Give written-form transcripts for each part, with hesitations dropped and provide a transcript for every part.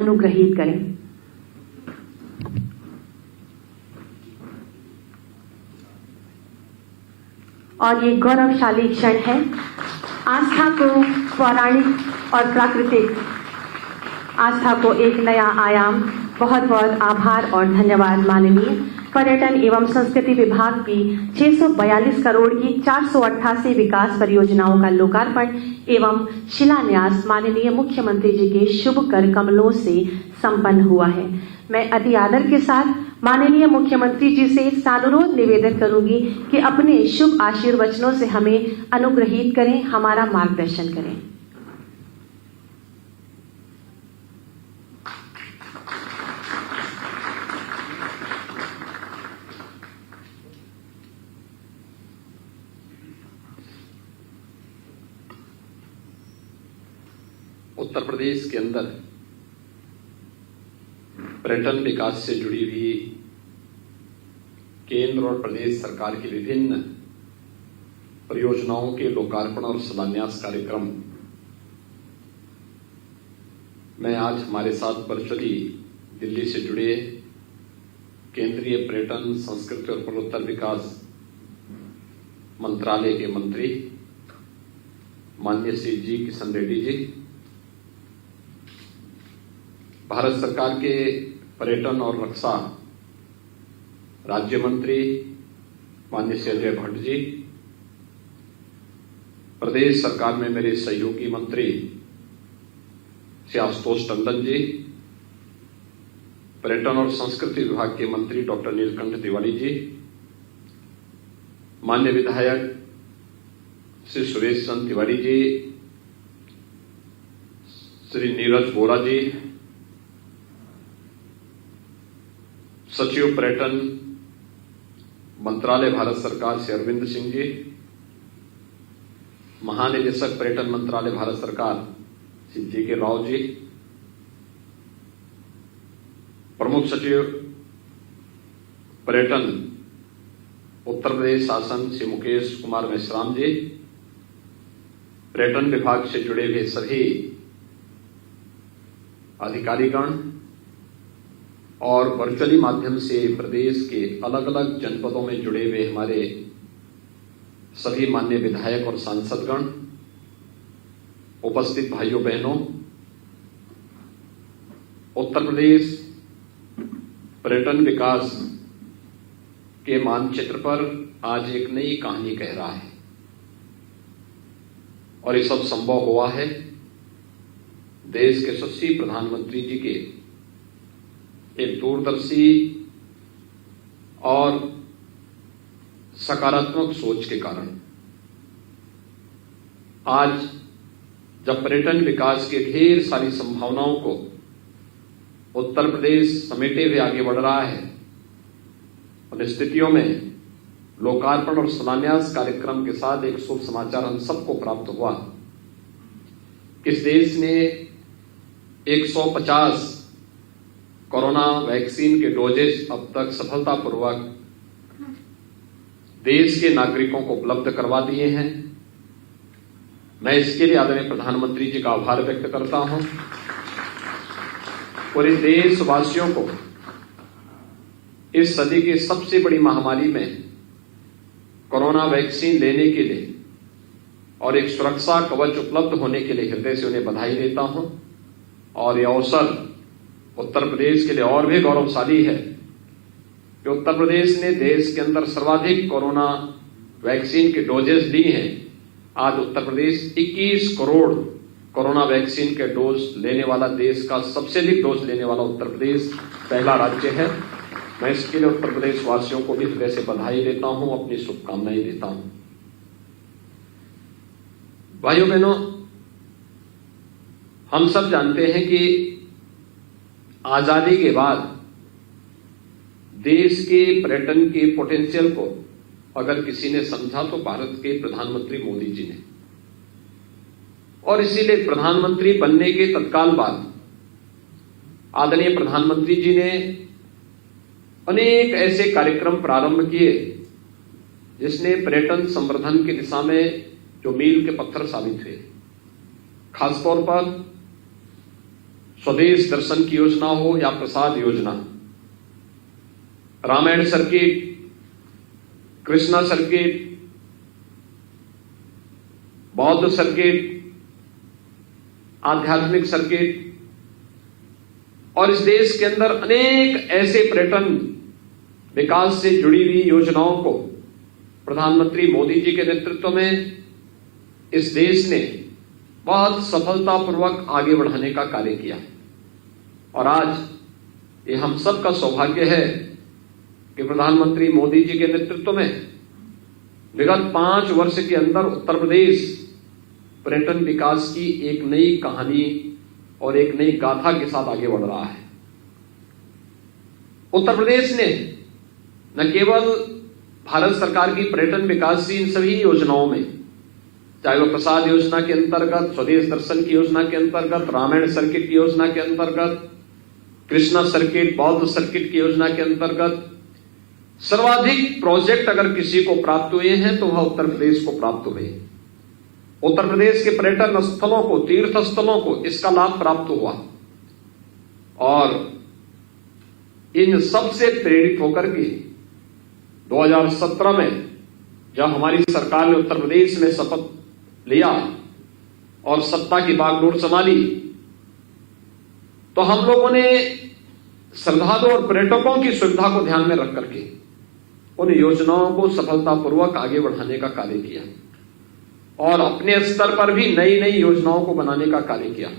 अनुग्रहित करें। और ये गौरवशाली क्षण है। आस्था को पौराणिक और प्राकृतिक आस्था को एक नया आयाम। बहुत बहुत आभार और धन्यवाद माननीय पर्यटन एवं संस्कृति विभाग की 642 करोड़ की 488 विकास परियोजनाओं का लोकार्पण एवं शिलान्यास माननीय मुख्यमंत्री जी के शुभ कर कमलों से संपन्न हुआ है। मैं अति आदर के साथ माननीय मुख्यमंत्री जी से सानुरोध निवेदन करूंगी कि अपने शुभ आशीर्वचनों से हमें अनुग्रहित करें, हमारा मार्गदर्शन करें। उत्तर प्रदेश के अंदर पर्यटन विकास से जुड़ी हुई केंद्र और प्रदेश सरकार की विभिन्न परियोजनाओं के लोकार्पण और शिलान्यास कार्यक्रम में आज हमारे साथ वर्चुअली दिल्ली से जुड़े केंद्रीय पर्यटन, संस्कृति और पूर्वोत्तर विकास मंत्रालय के मंत्री माननीय श्री जी किशन रेड्डी जी, भारत सरकार के पर्यटन और रक्षा राज्य मंत्री माननीय श्री अजय भट्ट जी, प्रदेश सरकार में मेरे सहयोगी मंत्री श्री आशुतोष टंडन जी, पर्यटन और संस्कृति विभाग के मंत्री डॉक्टर नीलकंठ तिवारी जी, माननीय विधायक श्री सुरेश चंद्र तिवारी जी, श्री नीरज बोरा जी, सचिव पर्यटन मंत्रालय भारत सरकार श्री अरविंद सिंह जी, महानिदेशक पर्यटन मंत्रालय भारत सरकार श्री जी के राव जी, प्रमुख सचिव पर्यटन उत्तर प्रदेश शासन श्री मुकेश कुमार मेश्राम जी, पर्यटन विभाग से जुड़े हुए सभी अधिकारीगण और वर्चुअली माध्यम से प्रदेश के अलग अलग जनपदों में जुड़े हुए हमारे सभी माननीय विधायक और सांसदगण, उपस्थित भाइयों बहनों, उत्तर प्रदेश पर्यटन विकास के मानचित्र पर आज एक नई कहानी कह रहा है और ये सब संभव हुआ है देश के यशस्वी प्रधानमंत्री जी के एक दूरदर्शी और सकारात्मक सोच के कारण। आज जब पर्यटन विकास के ढेर सारी संभावनाओं को उत्तर प्रदेश समेटे हुए आगे बढ़ रहा है, उन स्थितियों में लोकार्पण और शिलान्यास कार्यक्रम के साथ एक शुभ समाचार हम सबको प्राप्त हुआ। इस देश ने 150 कोरोना वैक्सीन के डोजेस अब तक सफलतापूर्वक देश के नागरिकों को उपलब्ध करवा दिए हैं। मैं इसके लिए आदरणीय प्रधानमंत्री जी का आभार व्यक्त करता हूं। पूरे देशवासियों को इस सदी की सबसे बड़ी महामारी में कोरोना वैक्सीन लेने के लिए और एक सुरक्षा कवच उपलब्ध होने के लिए हृदय से उन्हें बधाई देता हूं। और यह अवसर उत्तर प्रदेश के लिए और भी गौरवशाली है कि उत्तर प्रदेश ने देश के अंदर सर्वाधिक कोरोना वैक्सीन के डोजेस दी हैं। आज उत्तर प्रदेश 21 करोड़ कोरोना वैक्सीन के डोज लेने वाला, देश का सबसे अधिक डोज लेने वाला उत्तर प्रदेश पहला राज्य है। मैं इसके लिए उत्तर प्रदेश वासियों को भी हृदय से बधाई देता हूं, अपनी शुभकामनाएं देता हूं। भाइयों बहनों, हम सब जानते हैं कि आजादी के बाद देश के पर्यटन के पोटेंशियल को अगर किसी ने समझा तो भारत के प्रधानमंत्री मोदी जी ने। और इसीलिए प्रधानमंत्री बनने के तत्काल बाद आदरणीय प्रधानमंत्री जी ने अनेक ऐसे कार्यक्रम प्रारंभ किए जिसने पर्यटन संवर्धन की दिशा में जो मील के पत्थर साबित हुए। खासतौर पर स्वदेश दर्शन की योजना हो या प्रसाद योजना, रामायण सर्किट, कृष्णा सर्किट, बौद्ध सर्किट, आध्यात्मिक सर्किट, और इस देश के अंदर अनेक ऐसे पर्यटन विकास से जुड़ी हुई योजनाओं को प्रधानमंत्री मोदी जी के नेतृत्व में इस देश ने बहुत सफलतापूर्वक आगे बढ़ाने का कार्य किया। और आज ये हम सब का सौभाग्य है कि प्रधानमंत्री मोदी जी के नेतृत्व में विगत 5 वर्ष के अंदर उत्तर प्रदेश पर्यटन विकास की एक नई कहानी और एक नई गाथा के साथ आगे बढ़ रहा है। उत्तर प्रदेश ने न केवल भारत सरकार की पर्यटन विकास की इन सभी योजनाओं में, चाहे वो प्रसाद योजना के अंतर्गत, स्वदेश दर्शन की योजना के अंतर्गत, रामायण सर्किट की योजना के अंतर्गत, कृष्णा सर्किट, बौद्ध सर्किट की योजना के अंतर्गत, सर्वाधिक प्रोजेक्ट अगर किसी को प्राप्त हुए हैं तो वह उत्तर प्रदेश को प्राप्त हुए। उत्तर प्रदेश के पर्यटन स्थलों को, तीर्थ स्थलों को इसका लाभ प्राप्त हुआ। और इन सबसे प्रेरित होकर के 2017 में जब हमारी सरकार ने उत्तर प्रदेश में शपथ लिया और सत्ता की बागडोर संभाली, तो हम लोगों ने श्रद्धालु और पर्यटकों की सुविधा को ध्यान में रख करके उन योजनाओं को सफलतापूर्वक आगे बढ़ाने का कार्य किया और अपने स्तर पर भी नई नई योजनाओं को बनाने का कार्य किया।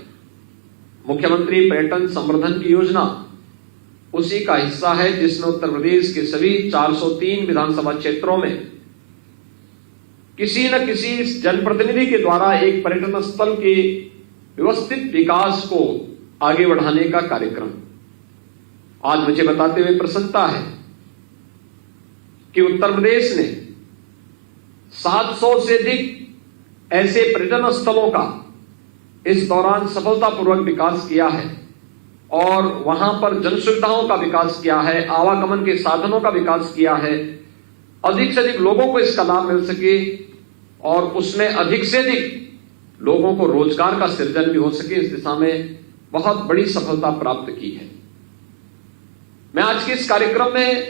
मुख्यमंत्री पर्यटन संवर्धन की योजना उसी का हिस्सा है, जिसमें उत्तर प्रदेश के सभी 403 विधानसभा क्षेत्रों में किसी न किसी जनप्रतिनिधि के द्वारा एक पर्यटन स्थल के व्यवस्थित विकास को आगे बढ़ाने का कार्यक्रम। आज मुझे बताते हुए प्रसन्नता है कि उत्तर प्रदेश ने 700 से अधिक ऐसे पर्यटन स्थलों का इस दौरान सफलतापूर्वक विकास किया है और वहां पर जन सुविधाओं का विकास किया है, आवागमन के साधनों का विकास किया है, अधिक से अधिक लोगों को इसका लाभ मिल सके और उसमें अधिक से अधिक लोगों को रोजगार का सृजन भी हो सके, इस दिशा में बहुत बड़ी सफलता प्राप्त की है। मैं आज के इस कार्यक्रम में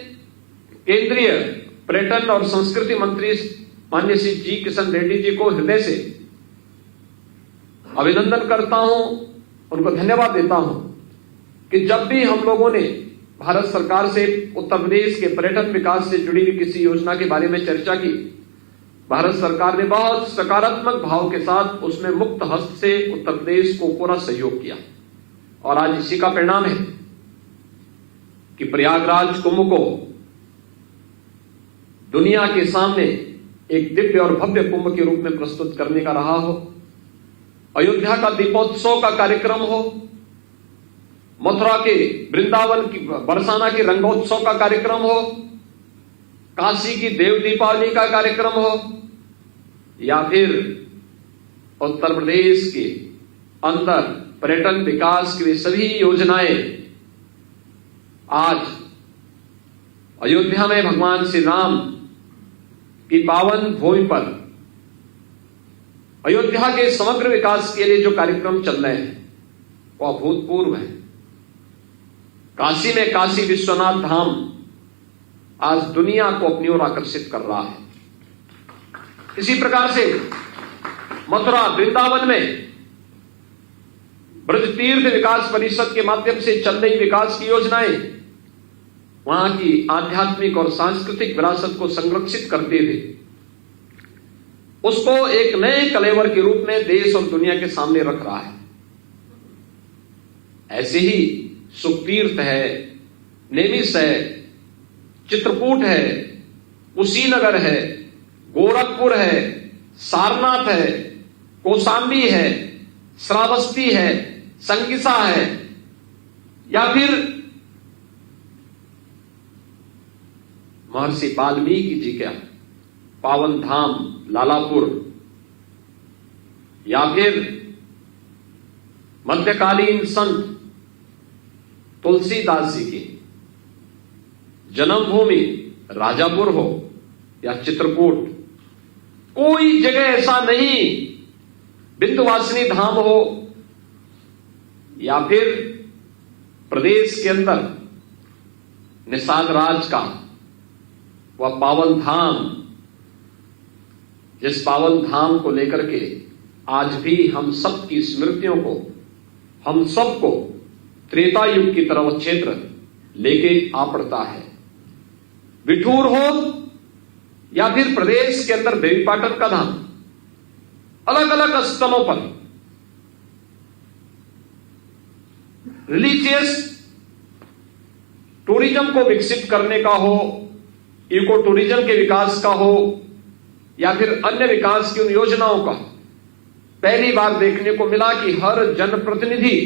केंद्रीय पर्यटन और संस्कृति मंत्री माननीय श्री जी किशन रेड्डी जी को हृदय से अभिनंदन करता हूं, उनको धन्यवाद देता हूं कि जब भी हम लोगों ने भारत सरकार से उत्तर प्रदेश के पर्यटन विकास से जुड़ी हुई किसी योजना के बारे में चर्चा की, भारत सरकार ने बहुत सकारात्मक भाव के साथ उसमें मुक्त हस्त से उत्तर प्रदेश को पूरा सहयोग किया। और आज इसी का परिणाम है कि प्रयागराज कुंभ को दुनिया के सामने एक दिव्य और भव्य कुंभ के रूप में प्रस्तुत करने का रहा हो, अयोध्या का दीपोत्सव का कार्यक्रम हो, मथुरा के वृंदावन की बरसाना के रंगोत्सव का कार्यक्रम हो, काशी की देव दीपावली का कार्यक्रम हो, या फिर उत्तर प्रदेश के अंदर पर्यटन विकास की वे सभी योजनाएं आज अयोध्या में भगवान श्री राम की पावन भूमि पर अयोध्या के समग्र विकास के लिए जो कार्यक्रम चल रहे हैं वो अभूतपूर्व है। काशी में काशी विश्वनाथ धाम आज दुनिया को अपनी ओर आकर्षित कर रहा है। इसी प्रकार से मथुरा वृंदावन में ब्रज तीर्थ विकास परिषद के माध्यम से चल रही विकास की योजनाएं वहां की आध्यात्मिक और सांस्कृतिक विरासत को संरक्षित करते हुए उसको एक नए कलेवर के रूप में देश और दुनिया के सामने रख रहा है। ऐसे ही सुखतीर्थ है, नेमिष है, चित्रकूट है, कुशीनगर है, गोरखपुर है, सारनाथ है, कौशाम्बी है, श्रावस्ती है, संगिसा है, या फिर महर्षि वाल्मीकि जी का पावन धाम लालापुर, या फिर मध्यकालीन संत तुलसीदास जी की जन्मभूमि राजापुर हो या चित्रकूट, कोई जगह ऐसा नहीं, विंध्यवासिनी धाम हो या फिर प्रदेश के अंदर निषाद राज का वह पावन धाम, जिस पावन धाम को लेकर के आज भी हम सबकी स्मृतियों को, हम सबको त्रेता युग की तरह वह क्षेत्र लेके आ पड़ता है। बिठूर हो या फिर प्रदेश के अंदर देवीपाटन का धाम, अलग अलग स्थलों पर रिलीजियस टूरिज्म को विकसित करने का हो, इको टूरिज्म के विकास का हो या फिर अन्य विकास की उन योजनाओं का पहली बार देखने को मिला कि हर जनप्रतिनिधि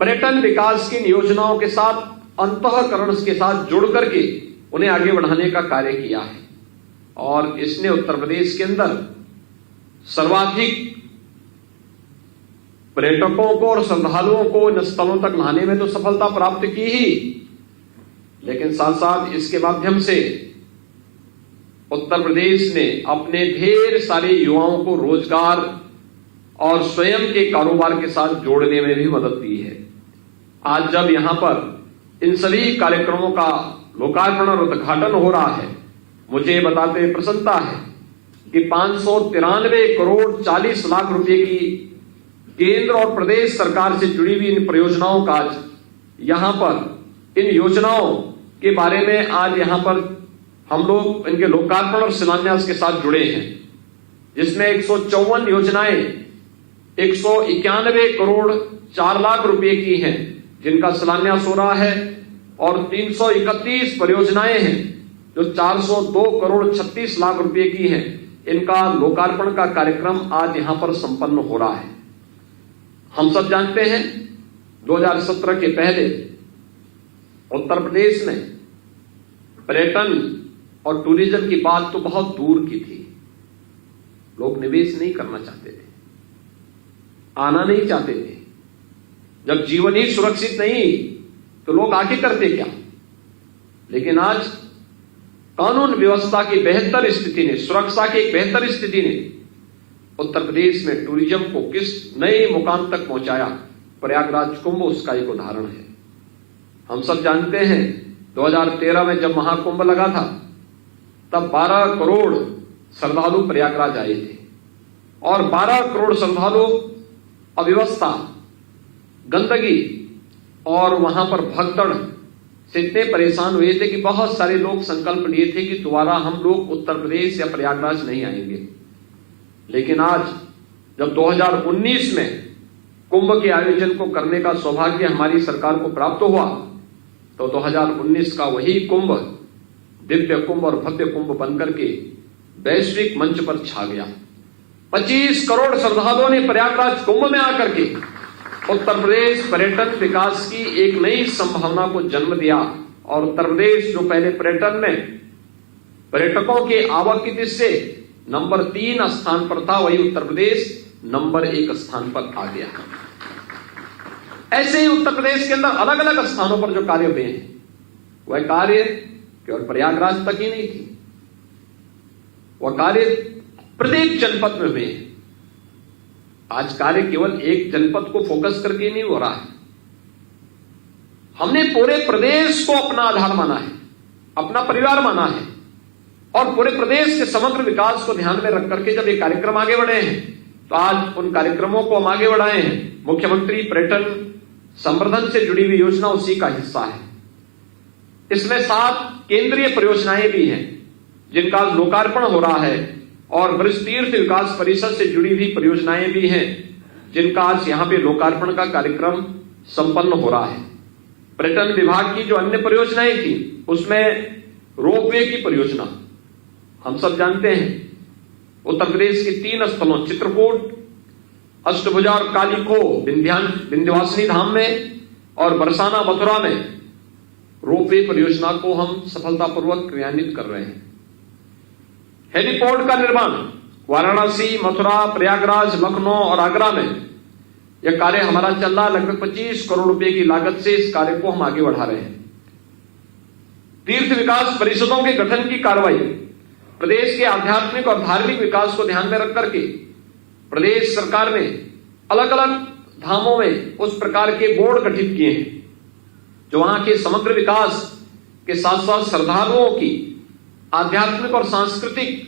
पर्यटन विकास की योजनाओं के साथ अंतःकरण के साथ जुड़ करके उन्हें आगे बढ़ाने का कार्य किया है। और इसने उत्तर प्रदेश के अंदर सर्वाधिक पर्यटकों को और श्रद्धालुओं को इन स्थलों तक लाने में तो सफलता प्राप्त की ही, लेकिन साथ साथ इसके माध्यम से उत्तर प्रदेश ने अपने ढेर सारे युवाओं को रोजगार और स्वयं के कारोबार के साथ जोड़ने में भी मदद दी है। आज जब यहां पर इन सभी कार्यक्रमों का लोकार्पण और उद्घाटन हो रहा है, मुझे बताते हुए प्रसन्नता है कि 593 करोड़ 40 लाख रुपए की केंद्र और प्रदेश सरकार से जुड़ी हुई इन परियोजनाओं का आज यहां पर इन योजनाओं के बारे में आज यहां पर हम लोग इनके लोकार्पण और शिलान्यास के साथ जुड़े हैं, जिसमें 154 योजनाएं 191 करोड़ 4 लाख रुपए की हैं जिनका शिलान्यास हो रहा है, और 331 परियोजनाएं हैं जो 402 करोड़ 36 लाख रुपए की हैं, इनका लोकार्पण का कार्यक्रम आज यहां पर संपन्न हो रहा है। हम सब जानते हैं 2017 के पहले उत्तर प्रदेश में पर्यटन और टूरिज्म की बात तो बहुत दूर की थी। लोग निवेश नहीं करना चाहते थे, आना नहीं चाहते थे। जब जीवन ही सुरक्षित नहीं तो लोग आगे करते क्या। लेकिन आज कानून व्यवस्था की बेहतर स्थिति ने, सुरक्षा की एक बेहतर स्थिति ने उत्तर प्रदेश में टूरिज्म को किस नए मुकाम तक पहुंचाया, प्रयागराज कुंभ उसका एक उदाहरण है। हम सब जानते हैं 2013 में जब महाकुंभ लगा था तब 12 करोड़ श्रद्धालु प्रयागराज आए थे, और 12 करोड़ श्रद्धालु अव्यवस्था, गंदगी और वहां पर भगदड़ से इतने परेशान हुए थे कि बहुत सारे लोग संकल्प लिए थे कि दोबारा हम लोग उत्तर प्रदेश या प्रयागराज नहीं आएंगे। लेकिन आज जब 2019 में कुंभ के आयोजन को करने का सौभाग्य हमारी सरकार को प्राप्त हुआ, तो 2019 का वही कुंभ दिव्य कुंभ और भव्य कुंभ बनकर के वैश्विक मंच पर छा गया। 25 करोड़ श्रद्धालुओं ने प्रयागराज कुंभ में आकर के उत्तर प्रदेश पर्यटन विकास की एक नई संभावना को जन्म दिया, और उत्तर प्रदेश जो पहले पर्यटन में पर्यटकों के आवक की दृष्टि से नंबर 3 स्थान पर था, वही उत्तर प्रदेश नंबर 1 स्थान पर आ गया। ऐसे ही उत्तर प्रदेश के अंदर अलग अलग स्थानों पर जो कार्य हुए हैं, वह कार्य केवल प्रयागराज तक ही नहीं थी, वह कार्य प्रत्येक जनपद में हुए हैं। आज कार्य केवल एक जनपद को फोकस करके नहीं हो रहा है, हमने पूरे प्रदेश को अपना आधार माना है, अपना परिवार माना है, और पूरे प्रदेश के समग्र विकास को ध्यान में रख करके जब ये कार्यक्रम आगे बढ़े हैं, तो आज उन कार्यक्रमों को हम आगे बढ़ाए हैं। मुख्यमंत्री पर्यटन संवर्धन से जुड़ी हुई योजना उसी का हिस्सा है। इसमें 7 केंद्रीय परियोजनाएं भी हैं जिनका लोकार्पण हो रहा है, और वरिष्ठ तीर्थ विकास परिषद से जुड़ी हुई परियोजनाएं भी हैं जिनका आज यहां पे लोकार्पण का कार्यक्रम संपन्न हो रहा है। पर्यटन विभाग की जो अन्य परियोजनाएं थी उसमें रोपवे की परियोजना, हम सब जानते हैं उत्तर प्रदेश के 3 स्थलों चित्रकूट, अष्टभुजा और कालीखो विंध्यवासिनी धाम में और बरसाना मथुरा में रोपवे परियोजना को हम सफलतापूर्वक क्रियान्वित कर रहे हैं। हेलीपोर्ट का निर्माण वाराणसी, मथुरा, प्रयागराज, लखनऊ और आगरा में यह कार्य हमारा चल रहा, लगभग 25 करोड़ रुपए की लागत से इस कार्य को हम आगे बढ़ा रहे हैं। तीर्थ विकास परिषदों के गठन की कार्रवाई प्रदेश के आध्यात्मिक और धार्मिक विकास को ध्यान में रख करके प्रदेश सरकार ने अलग अलग धामों में उस प्रकार के बोर्ड गठित किए हैं जो वहां के समग्र विकास के साथ साथ श्रद्धालुओं की आध्यात्मिक और सांस्कृतिक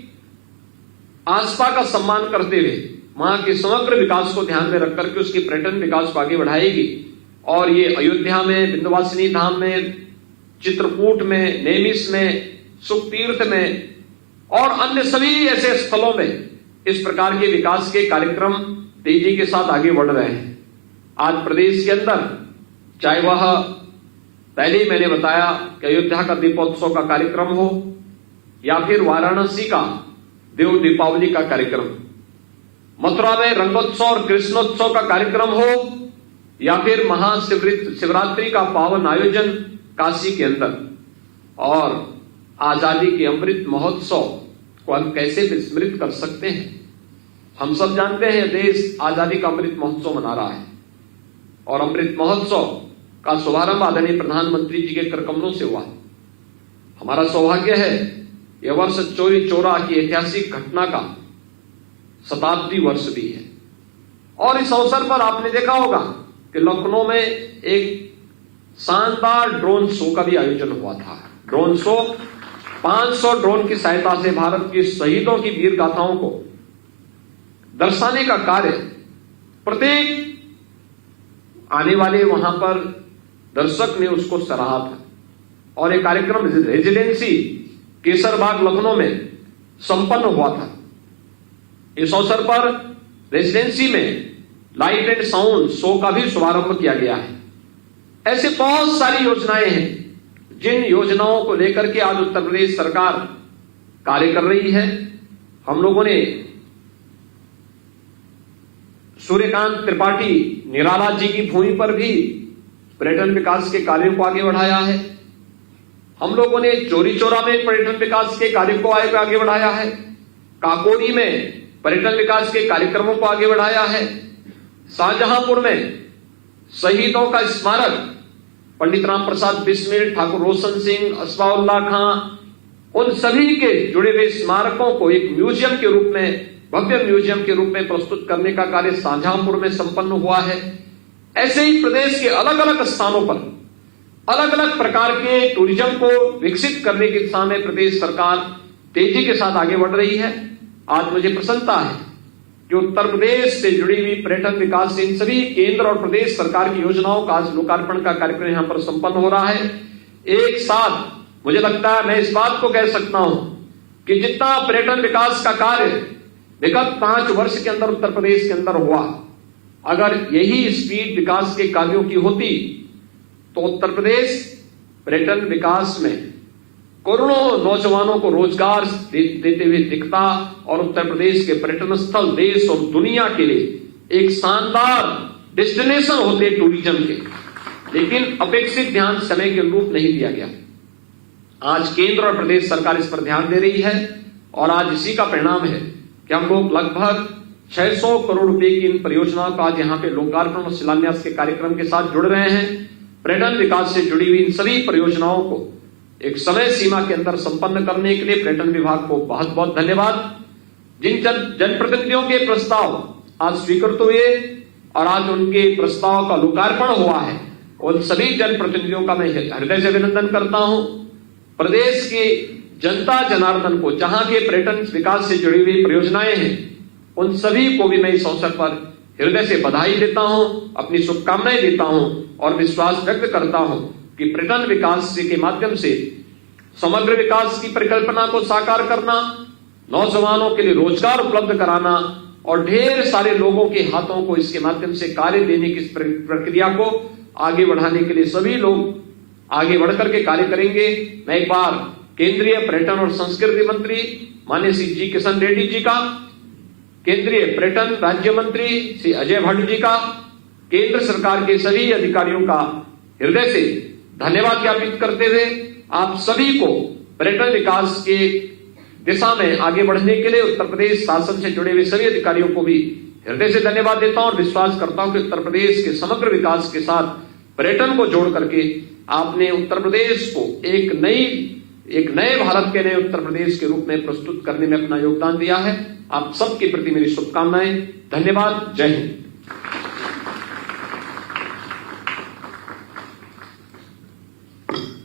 आस्था का सम्मान करते हुए वहां के समग्र विकास को ध्यान में रखकर के उसके पर्यटन विकास को आगे बढ़ाएगी। और ये अयोध्या में, विंध्यवासिनी धाम में, चित्रकूट में, नेमिष में, सुखतीर्थ में और अन्य सभी ऐसे स्थलों में इस प्रकार के विकास के कार्यक्रम तेजी के साथ आगे बढ़ रहे हैं। आज प्रदेश के अंदर चाहे वह पहले ही मैंने बताया कि अयोध्या का दीपोत्सव का कार्यक्रम हो या फिर वाराणसी का देव दीपावली का कार्यक्रम, मथुरा में रंगोत्सव और कृष्णोत्सव का कार्यक्रम हो या फिर महाशिवरात्रि का पावन आयोजन काशी के अंदर, और आजादी के अमृत महोत्सव को हम कैसे विस्मृत कर सकते हैं। हम सब जानते हैं देश आजादी का अमृत महोत्सव मना रहा है और अमृत महोत्सव का शुभारंभ आदरणीय प्रधानमंत्री जी के करकमलों से हुआ। हमारा सौभाग्य है यह वर्ष चौरी चौरा की ऐतिहासिक घटना का शताब्दी वर्ष भी है। और इस अवसर पर आपने देखा होगा कि लखनऊ में एक शानदार ड्रोन शो का भी आयोजन हुआ था। ड्रोन शो 500 ड्रोन की सहायता से भारत के शहीदों की वीर गाथाओं को दर्शाने का कार्य प्रत्येक आने वाले वहां पर दर्शक ने उसको सराहा था। और एक कार्यक्रम रेजिडेंसी केसरबाग लखनऊ में संपन्न हुआ था। इस अवसर पर रेजिडेंसी में लाइट एंड साउंड शो का भी शुभारंभ किया गया है। ऐसे बहुत सारी योजनाएं हैं जिन योजनाओं को लेकर के आज उत्तर प्रदेश सरकार कार्य कर रही है। हम लोगों ने सूर्यकांत त्रिपाठी निराला जी की भूमि पर भी पर्यटन विकास के कार्यों को आगे बढ़ाया है। हम लोगों ने चौरी चौरा में पर्यटन विकास के कार्य को आगे बढ़ाया है। काकोरी में पर्यटन विकास के कार्यक्रमों को आगे बढ़ाया है। शाहजहांपुर में शहीदों का स्मारक पंडित राम प्रसाद बिस्मिल, ठाकुर रोशन सिंह, असफाउल्लाह खां, उन सभी के जुड़े हुए स्मारकों को एक म्यूजियम के रूप में, भव्य म्यूजियम के रूप में प्रस्तुत करने का कार्य शाहजहांपुर में संपन्न हुआ है। ऐसे ही प्रदेश के अलग अलग स्थानों पर अलग अलग प्रकार के टूरिज्म को विकसित करने की दिशा में प्रदेश सरकार तेजी के साथ आगे बढ़ रही है। आज मुझे प्रसन्नता है कि उत्तर प्रदेश से जुड़ी हुई पर्यटन विकास से इन सभी केंद्र और प्रदेश सरकार की योजनाओं का आज लोकार्पण का कार्यक्रम यहां पर संपन्न हो रहा है। एक साथ मुझे लगता है मैं इस बात को कह सकता हूं कि जितना पर्यटन विकास का कार्य विगत 5 वर्ष के अंदर उत्तर प्रदेश के अंदर हुआ, अगर यही स्पीड विकास के कार्यों की होती तो उत्तर प्रदेश पर्यटन विकास में करोड़ों नौजवानों को रोजगार देते हुए दिखता और उत्तर प्रदेश के पर्यटन स्थल देश और दुनिया के लिए एक शानदार डेस्टिनेशन होते टूरिज्म के। लेकिन अपेक्षित ध्यान समय के अनुरूप नहीं दिया गया। आज केंद्र और प्रदेश सरकार इस पर ध्यान दे रही है और आज इसी का परिणाम है कि हम लोग लगभग 600 करोड़ रुपए की इन परियोजनाओं का आज यहाँ पे लोकार्पण और शिलान्यास के कार्यक्रम के साथ जुड़ रहे हैं। पर्यटन विकास से जुड़ी हुई इन सभी परियोजनाओं को एक समय सीमा के अंदर संपन्न करने के लिए पर्यटन विभाग को बहुत बहुत धन्यवाद। जिन जनप्रतिनिधियों के प्रस्ताव आज स्वीकृत हुए और आज उनके प्रस्ताव का लोकार्पण हुआ है, उन सभी जनप्रतिनिधियों का मैं हृदय से अभिनंदन करता हूं। प्रदेश की जनता जनार्दन को जहां के पर्यटन विकास से जुड़ी हुई परियोजनाएं हैं, उन सभी को भी मैं इस अवसर पर हृदय से बधाई देता हूं, अपनी शुभकामनाएं देता हूं और विश्वास व्यक्त करता हूं कि पर्यटन विकास के माध्यम से समग्र विकास की परिकल्पना को साकार करना, नौजवानों के लिए रोजगार उपलब्ध कराना और ढेर सारे लोगों के हाथों को इसके माध्यम से कार्य देने की प्रक्रिया को आगे बढ़ाने के लिए सभी लोग आगे बढ़कर के कार्य करेंगे। मैं एक बार केंद्रीय पर्यटन और संस्कृति मंत्री माननीय श्री जी किशन रेड्डी जी का, केंद्रीय पर्यटन राज्य मंत्री श्री अजय भट्ट जी का, केंद्र सरकार के सभी अधिकारियों का हृदय से धन्यवाद ज्ञापित करते हुए आप सभी को पर्यटन विकास के दिशा में आगे बढ़ने के लिए उत्तर प्रदेश शासन से जुड़े हुए सभी अधिकारियों को भी हृदय से धन्यवाद देता हूं और विश्वास करता हूं कि उत्तर प्रदेश के समग्र विकास के साथ पर्यटन को जोड़ करके आपने उत्तर प्रदेश को एक नए भारत के नए उत्तर प्रदेश के रूप में प्रस्तुत करने में अपना योगदान दिया है। आप सबके प्रति मेरी शुभकामनाएं। धन्यवाद। जय हिंद।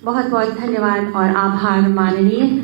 बहुत बहुत धन्यवाद और आभार माननीय